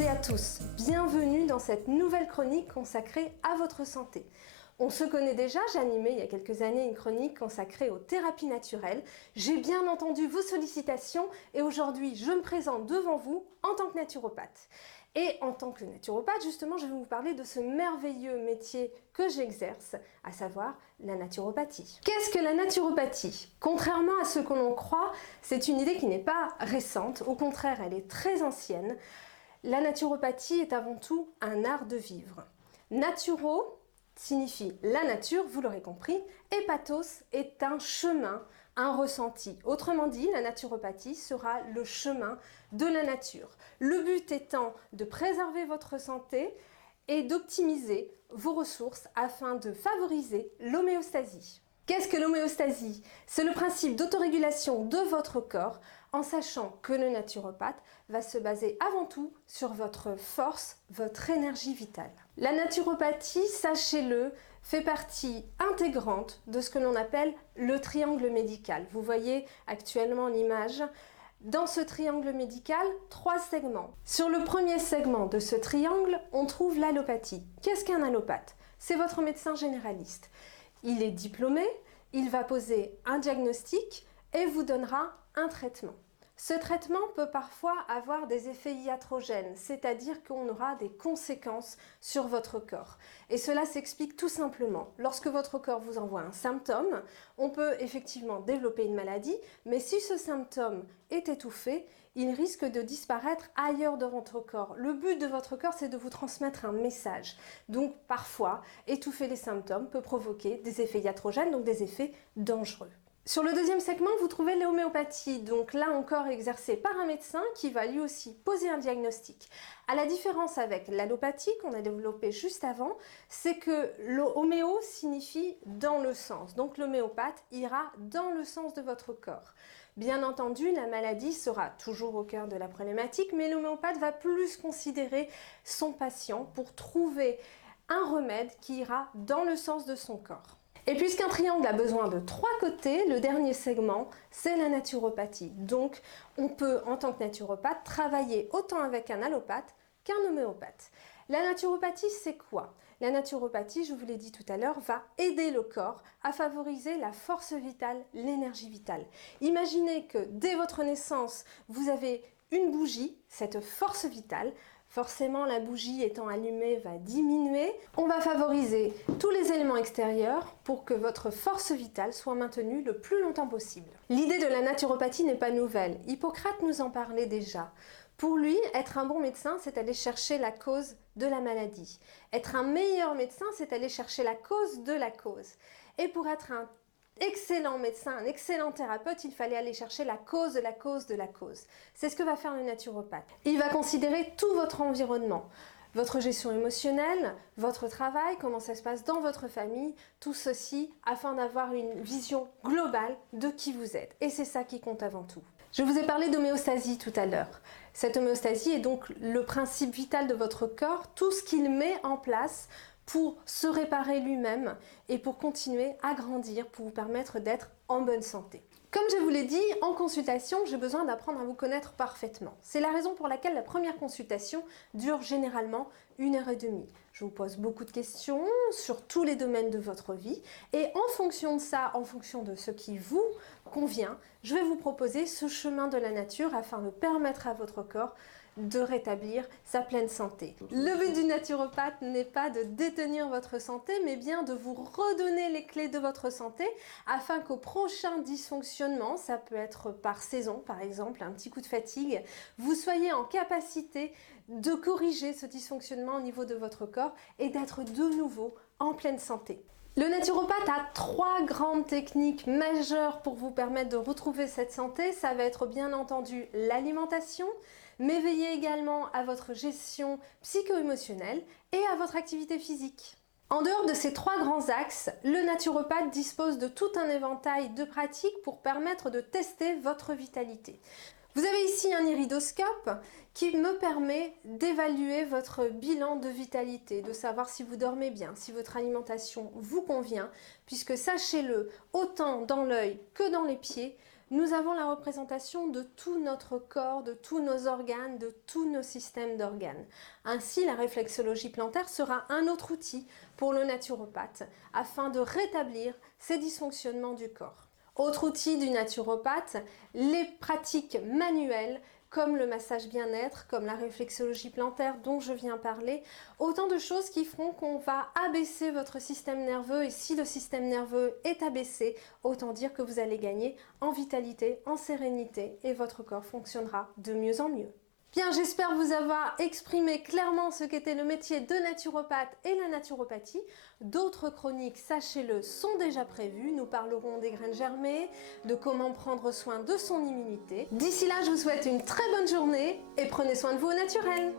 et à tous, bienvenue dans cette nouvelle chronique consacrée à votre santé. On se connaît déjà, j'ai animé il y a quelques années une chronique consacrée aux thérapies naturelles. J'ai bien entendu vos sollicitations et aujourd'hui je me présente devant vous en tant que naturopathe. Et en tant que naturopathe, justement, je vais vous parler de ce merveilleux métier que j'exerce, à savoir la naturopathie. Qu'est-ce que la naturopathie? Contrairement à ce que l'on croit, c'est une idée qui n'est pas récente, au contraire, elle est très ancienne. La naturopathie est avant tout un art de vivre. Naturo signifie la nature, vous l'aurez compris, et pathos est un chemin, un ressenti. Autrement dit, la naturopathie sera le chemin de la nature. Le but étant de préserver votre santé et d'optimiser vos ressources afin de favoriser l'homéostasie. Qu'est-ce que l'homéostasie? C'est le principe d'autorégulation de votre corps en sachant que le naturopathe va se baser avant tout sur votre force, votre énergie vitale. La naturopathie, sachez-le, fait partie intégrante de ce que l'on appelle le triangle médical. Vous voyez actuellement l'image. Dans ce triangle médical, 3 segments. Sur le premier segment de ce triangle, on trouve l'allopathie. Qu'est-ce qu'un allopathe? C'est votre médecin généraliste. Il est diplômé, il va poser un diagnostic et vous donnera un traitement. Ce traitement peut parfois avoir des effets iatrogènes, c'est-à-dire qu'on aura des conséquences sur votre corps. Et cela s'explique tout simplement. Lorsque votre corps vous envoie un symptôme, on peut effectivement développer une maladie, mais si ce symptôme est étouffé, il risque de disparaître ailleurs dans votre corps. Le but de votre corps, c'est de vous transmettre un message. Donc parfois, étouffer les symptômes peut provoquer des effets iatrogènes, donc des effets dangereux. Sur le deuxième segment, vous trouvez l'homéopathie, donc là encore exercée par un médecin qui va lui aussi poser un diagnostic. À la différence avec l'allopathie qu'on a développée juste avant, c'est que l'homéo signifie dans le sens. Donc l'homéopathe ira dans le sens de votre corps. Bien entendu, la maladie sera toujours au cœur de la problématique, mais l'homéopathe va plus considérer son patient pour trouver un remède qui ira dans le sens de son corps. Et puisqu'un triangle a besoin de 3 côtés, le dernier segment, c'est la naturopathie. Donc, on peut, en tant que naturopathe, travailler autant avec un allopathe qu'un homéopathe. La naturopathie, c'est quoi? La naturopathie, je vous l'ai dit tout à l'heure, va aider le corps à favoriser la force vitale, l'énergie vitale. Imaginez que dès votre naissance, vous avez une bougie, cette force vitale. Forcément, la bougie étant allumée va diminuer. On va favoriser tous les éléments extérieurs pour que votre force vitale soit maintenue le plus longtemps possible. L'idée de la naturopathie n'est pas nouvelle. Hippocrate nous en parlait déjà. Pour lui, être un bon médecin, c'est aller chercher la cause de la maladie. Être un meilleur médecin, c'est aller chercher la cause de la cause. Et pour être un excellent médecin, un excellent thérapeute, il fallait aller chercher la cause de la cause de la cause. C'est ce que va faire le naturopathe. Il va considérer tout votre environnement, votre gestion émotionnelle, votre travail, comment ça se passe dans votre famille, tout ceci afin d'avoir une vision globale de qui vous êtes. Et c'est ça qui compte avant tout. Je vous ai parlé d'homéostasie tout à l'heure. Cette homéostasie est donc le principe vital de votre corps, tout ce qu'il met en place pour se réparer lui-même et pour continuer à grandir, pour vous permettre d'être en bonne santé. Comme je vous l'ai dit, en consultation, j'ai besoin d'apprendre à vous connaître parfaitement. C'est la raison pour laquelle la première consultation dure généralement 1h30. Je vous pose beaucoup de questions sur tous les domaines de votre vie et en fonction de ça, en fonction de ce qui vous convient, je vais vous proposer ce chemin de la nature afin de permettre à votre corps de rétablir sa pleine santé. Le but du naturopathe n'est pas de détenir votre santé, mais bien de vous redonner les clés de votre santé afin qu'au prochain dysfonctionnement, ça peut être par saison par exemple, un petit coup de fatigue, vous soyez en capacité de corriger ce dysfonctionnement au niveau de votre corps et d'être de nouveau en pleine santé. Le naturopathe a 3 grandes techniques majeures pour vous permettre de retrouver cette santé. Ça va être bien entendu l'alimentation, mais veillez également à votre gestion psycho-émotionnelle et à votre activité physique. En dehors de ces 3 grands axes, le naturopathe dispose de tout un éventail de pratiques pour permettre de tester votre vitalité. Vous avez ici un iridoscope qui me permet d'évaluer votre bilan de vitalité, de savoir si vous dormez bien, si votre alimentation vous convient, puisque sachez-le, autant dans l'œil que dans les pieds, nous avons la représentation de tout notre corps, de tous nos organes, de tous nos systèmes d'organes. Ainsi, la réflexologie plantaire sera un autre outil pour le naturopathe afin de rétablir ces dysfonctionnements du corps. Autre outil du naturopathe, les pratiques manuelles comme le massage bien-être, comme la réflexologie plantaire dont je viens parler, autant de choses qui feront qu'on va abaisser votre système nerveux et si le système nerveux est abaissé, autant dire que vous allez gagner en vitalité, en sérénité et votre corps fonctionnera de mieux en mieux. Bien, j'espère vous avoir exprimé clairement ce qu'était le métier de naturopathe et la naturopathie. D'autres chroniques, sachez-le, sont déjà prévues. Nous parlerons des graines germées, de comment prendre soin de son immunité. D'ici là, je vous souhaite une très bonne journée et prenez soin de vous au naturel.